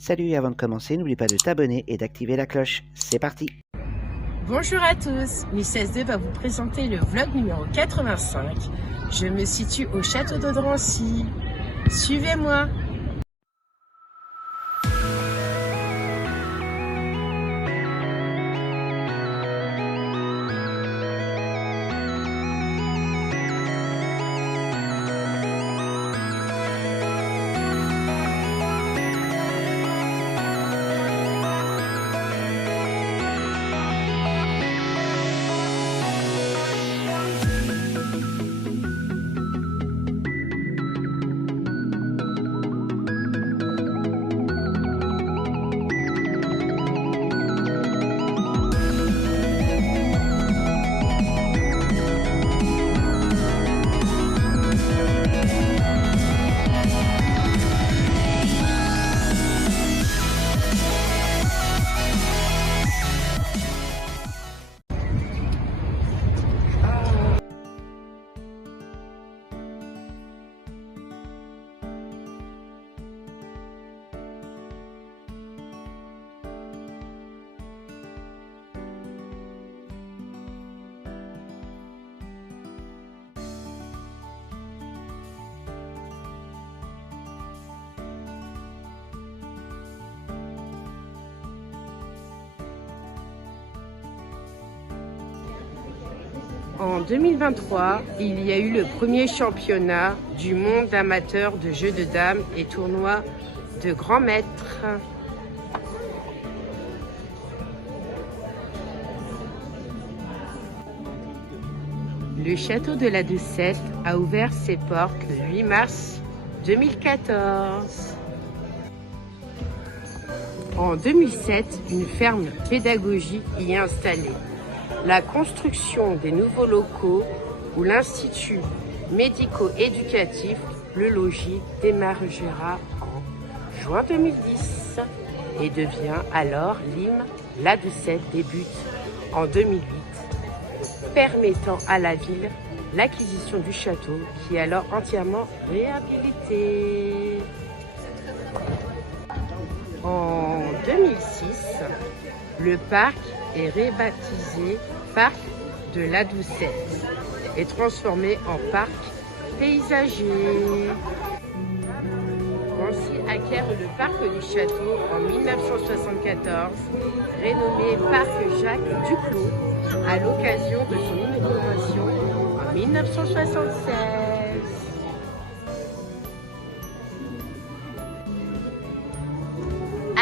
Salut, avant de commencer, n'oublie pas de t'abonner et d'activer la cloche. C'est parti! Bonjour à tous, Miss S2 va vous présenter le vlog numéro 85. Je me situe au château de Drancy. Suivez-moi! En 2023, il y a eu le premier championnat du monde amateur de jeux de dames et tournoi de grands maîtres. Le château de la Doucette a ouvert ses portes le 8 mars 2014. En 2007, une ferme pédagogique y est installée. La construction des nouveaux locaux où l'Institut médico-éducatif Le Logis démarrera en juin 2010 et devient alors l'IM La Doucette débute en 2008, permettant à la ville l'acquisition du château qui est alors entièrement réhabilité. En 2006, le parc est rebaptisé Parc de la Doucette et transformé en parc paysager. Drancy acquiert le parc du château en 1974, rénommé Parc Jacques Duclos, à l'occasion de son inauguration en 1976.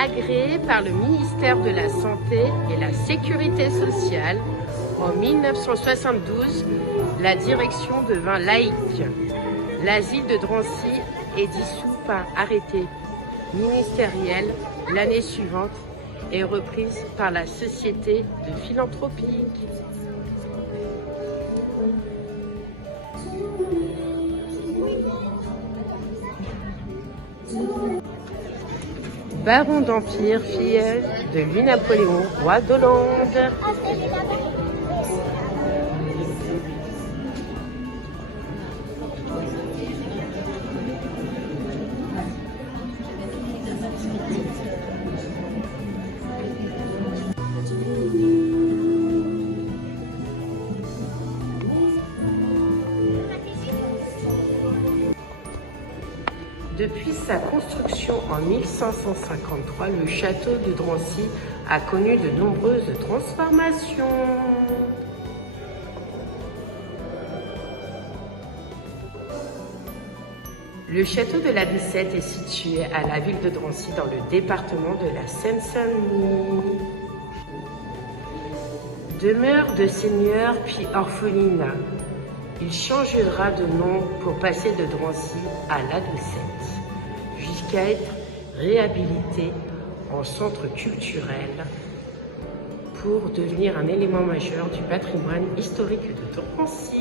Agréé par le ministère de la Santé et la Sécurité sociale, en 1972, la direction devint laïque. L'asile de Drancy est dissous par arrêté ministériel l'année suivante et reprise par la Société de philanthropie. Baron d'Empire, fille de Louis-Napoléon, roi d'Hollande. Depuis sa construction en 1553, le château de Drancy a connu de nombreuses transformations. Le château de la Doucette est situé à la ville de Drancy dans le département de la Seine-Saint-Denis. Demeure de seigneur puis orphelinat, il changera de nom pour passer de Drancy à la Doucette, jusqu'à être réhabilité en centre culturel pour devenir un élément majeur du patrimoine historique de Drancy.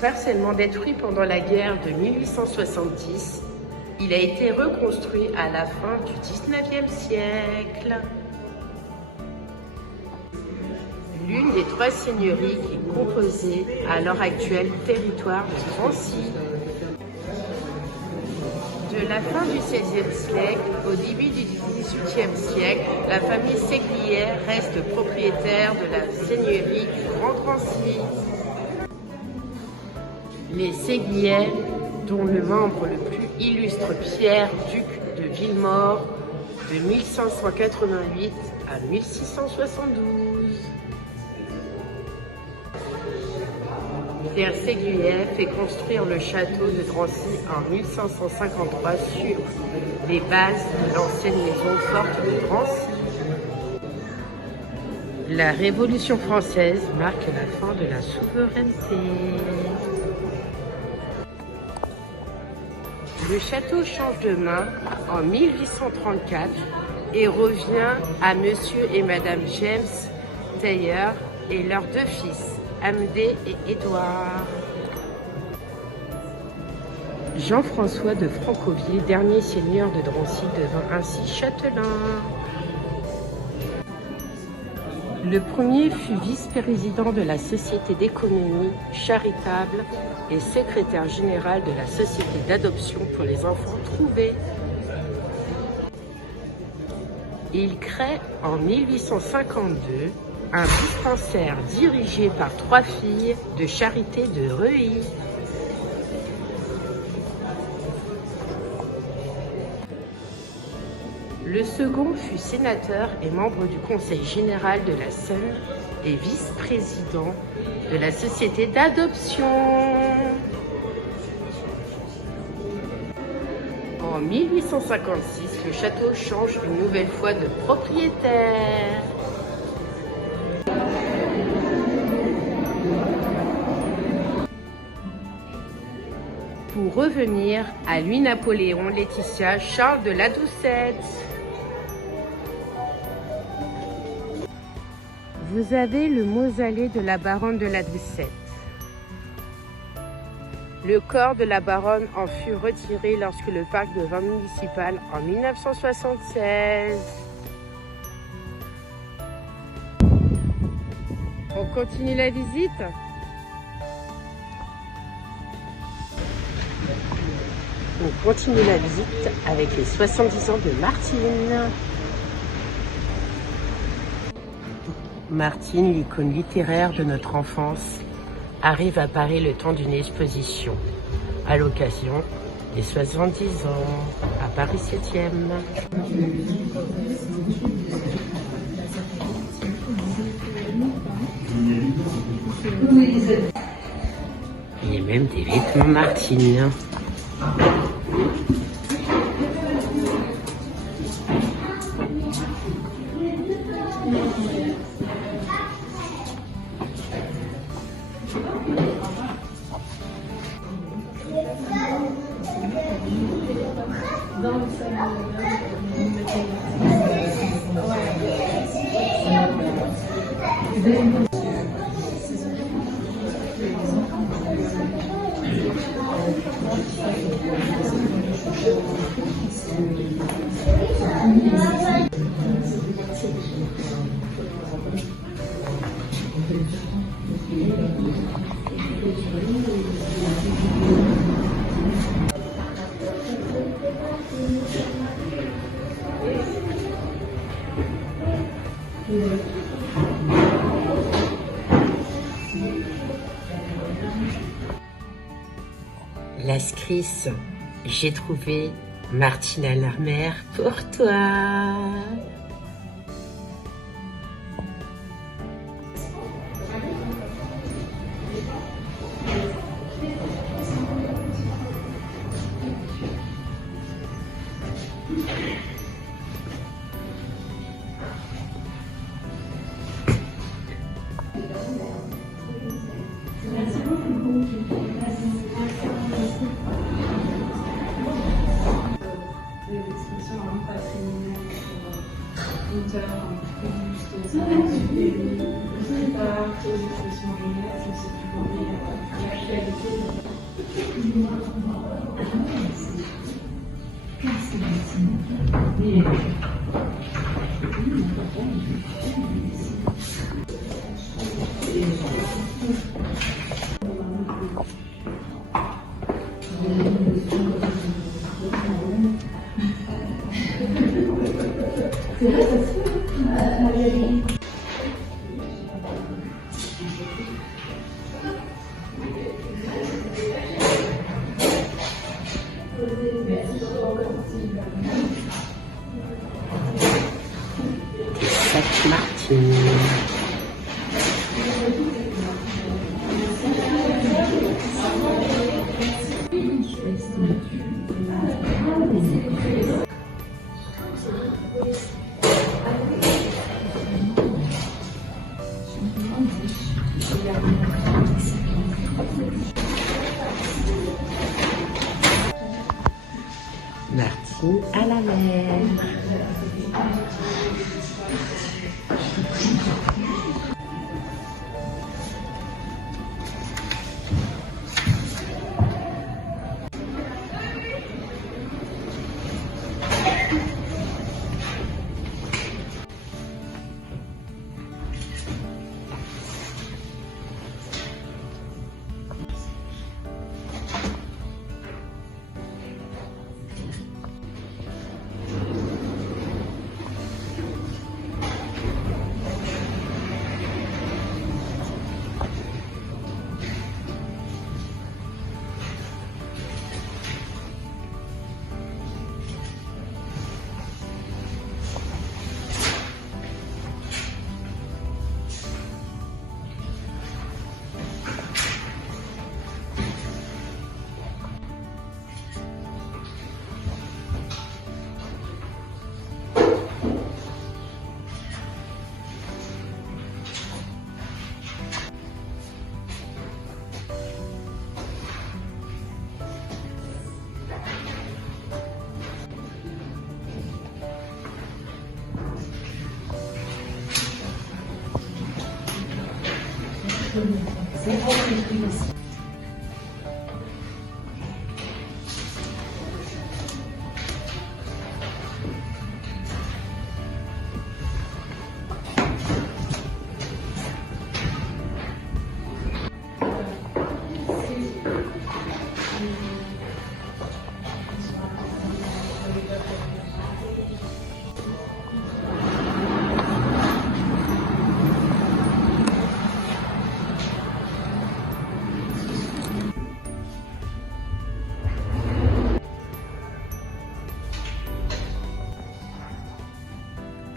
Partiellement détruit pendant la guerre de 1870, il a été reconstruit à la fin du XIXe siècle. L'une des 3 seigneuries qui composaient à l'heure actuelle le territoire de Drancy. De la fin du XVIe siècle au début du XVIIIe siècle, la famille Séguier reste propriétaire de la seigneurie du Grand Drancy. Les Séguier, dont le membre le plus illustre Pierre, duc de Villemort, de 1588 à 1672. Pierre Séguier fait construire le château de Drancy en 1553 sur les bases de l'ancienne maison forte de Drancy. La Révolution française marque la fin de la souveraineté. Le château change de main en 1834 et revient à Monsieur et Madame James Taylor et leurs 2 fils, Amédée et Édouard. Jean-François de Francovier, dernier seigneur de Drancy, devint ainsi châtelain. Le premier fut vice-président de la Société d'économie charitable et secrétaire général de la Société d'adoption pour les enfants trouvés. Il crée en 1852 un dispensaire dirigé par 3 filles de charité de Reuilly. Le second fut sénateur et membre du Conseil général de la Seine et vice-président de la Société d'adoption. En 1856, le château change une nouvelle fois de propriétaire. Pour revenir à Louis-Napoléon Laetitia Charles de la Doucette. Vous avez le mausolée de la baronne de la Doucette. Le corps de la baronne en fut retiré lorsque le parc devint municipal en 1976. On continue la visite ? On continue la visite avec les 70 ans de Martine. Martine, l'icône littéraire de notre enfance, arrive à Paris le temps d'une exposition à l'occasion des 70 ans à Paris 7e. Il y a même des vêtements Martine. Lascrisse, j'ai trouvé Martine à la mer pour toi. Sac Martine. Martine à la mer.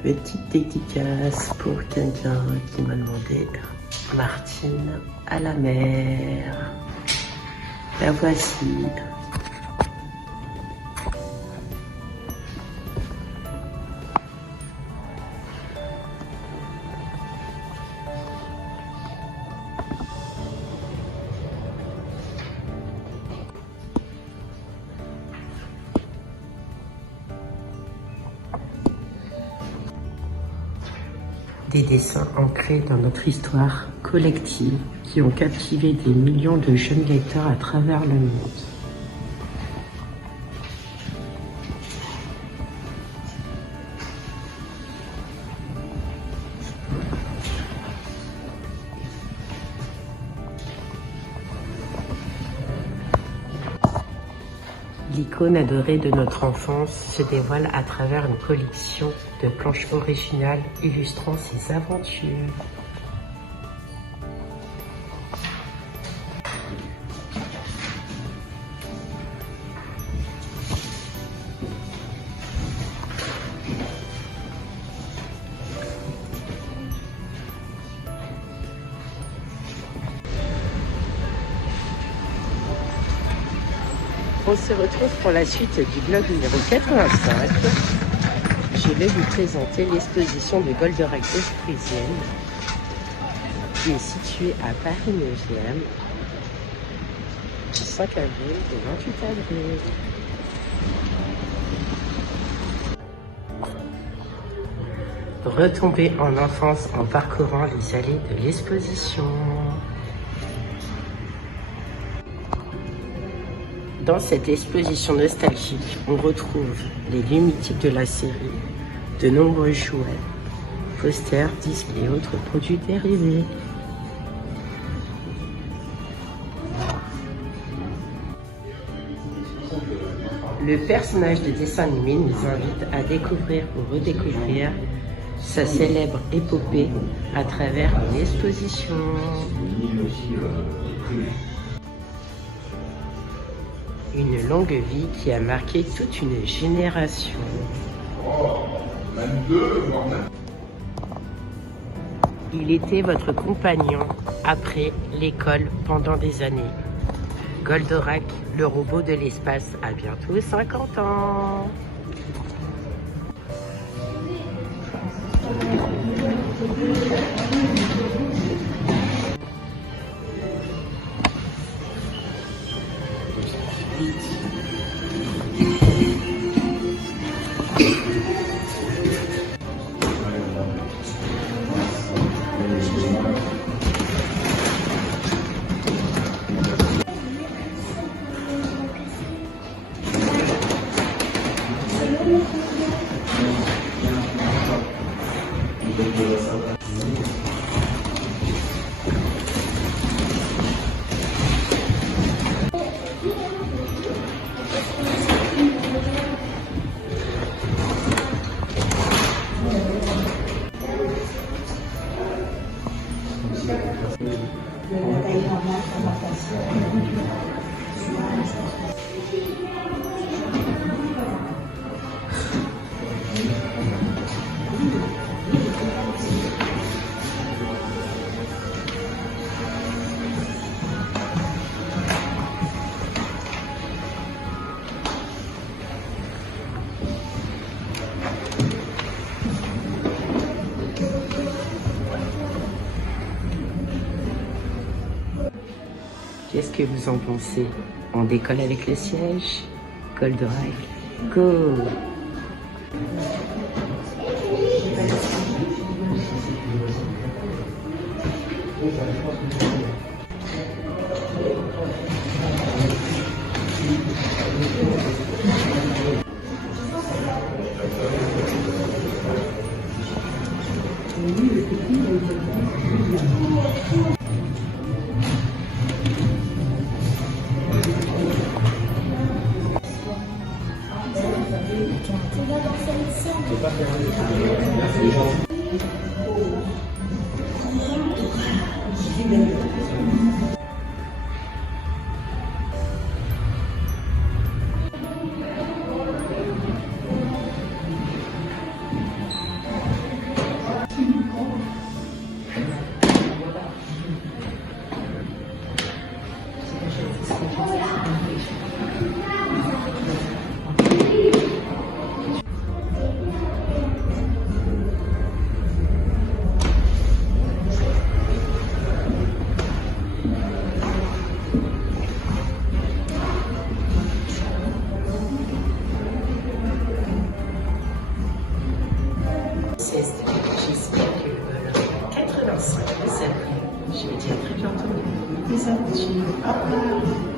Petite dédicace pour quelqu'un qui m'a demandé Martine à la mer. La voici. Des dessins ancrés dans notre histoire collective qui ont captivé des millions de jeunes lecteurs à travers le monde. L'icône adorée de notre enfance se dévoile à travers une collection de planches originales illustrant ses aventures. On se retrouve pour la suite du blog numéro 85. Je vais vous présenter l'exposition de Goldorak Austrisienne qui est située à Paris 9e du 5 avril au 28 avril. Retomber en enfance en parcourant les allées de l'exposition. Dans cette exposition nostalgique, on retrouve les lieux mythiques de la série, de nombreux jouets, posters, disques et autres produits dérivés. Le personnage de dessin animé nous invite à découvrir ou redécouvrir sa célèbre épopée à travers une exposition. Une longue vie qui a marqué toute une génération. Il était votre compagnon après l'école pendant des années. Goldorak, le robot de l'espace, a bientôt 50 ans. Qu'est-ce que vous en pensez? On décolle avec le siège? Goldorak, go! J'espère que le 85 vous a plu. Je vous dis à très bientôt. Des aventures. Au revoir.